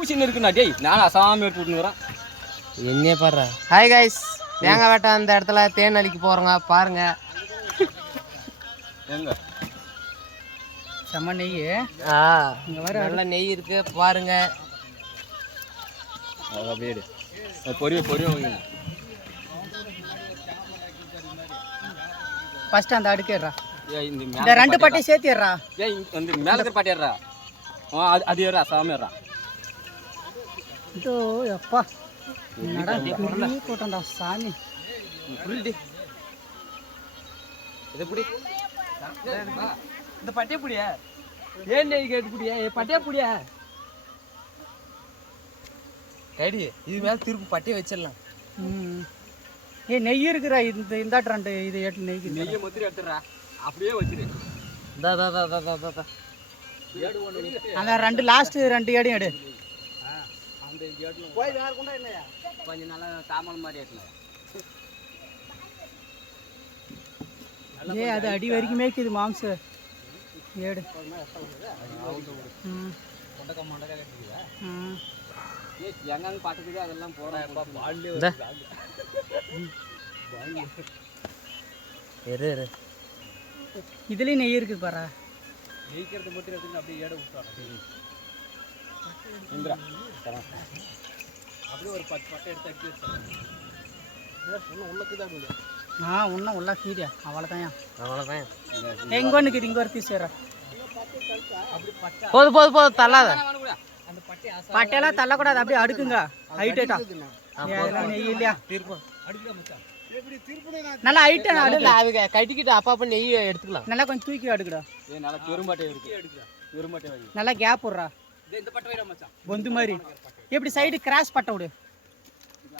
பூச்சின்னு இருக்குண்ணா டேய் நான் அசாம எடுத்து விட்டுனுறேன் என்னையே பாடுற. ஹாய் கைஸ், தேங்காய் வேட்டை அந்த இடத்துல தேன் அடிக்க போகிறோங்க பாருங்க. எங்க செம்ம நெய். இங்கே வர நல்ல நெய் இருக்கு பாருங்க. அப்படியே பொரிய வைங்க. ஃபர்ஸ்ட் அந்த அடுக்கேறா. இந்த ரெண்டு பட்டி சேர்த்திடுறா. ஏய் இந்த மேல இருக்கிற பட்டி ஏறா. அது ஏறா அசாம ஏறா. இதோ அப்பா என்னடா பெரிய கூட்டம்டா சாமி. புரியுது. இது புடி. இந்த பட்டிய புடியா. ஏன் நெய் கேட்டு புடியா. பட்டிய புடியா. ரெடி, இது மேல திருப்பி பட்டியை வச்சிடலாம். நெய் இருக்குறா. இந்த ரெண்டு இது நெய்யை மொத்தம் எடுத்துடுறா. அப்படியே வச்சிரு. அந்த ரெண்டு லாஸ்ட் ரெண்டு ஏடும் எடு. அந்த ஏடும் போய் வேற கொண்டா என்னையா கொஞ்சம் நல்லா சாமான் மாதிரி ஏட்டலாம். அது அடி வரைக்கும் மேய்க்குது மாம்சு ஏடு. எங்க பாட்டுக்குது அதெல்லாம் போறேன். இதுலயும் நெய் இருக்கு பாரு. நெய்க்கிறது மட்டும் எடுத்து அப்படியே ஏட விட்டுறாங்க. அப்படியே ஒரு 10 பட்டை எடுத்து அடிச்சு வச்சாங்க. இன்னும் உள்ள கீரியா அவ்வளோதான். எங்க ஒன்று கீது இங்கே ஒரு பீஸ் ஏறா. போது தள்ளாத. பட்டையெல்லாம் தள்ளக்கூடாது, அப்படியே அடுக்குங்க. ஹைட்டா நெய் இல்லையா நல்லா ஹைட்டா அவங்க கட்டிக்கிட்டு அப்பா நெய் எடுத்துக்கலாம். நல்லா கொஞ்சம் தூக்கி அடுக்குடா. நல்லா பெரும்பாட்டை இருக்கு. நல்லா கேப் விட்றா. பொந்து மாதிரி எப்படி சைடு கிராஸ் பட்டை விடு.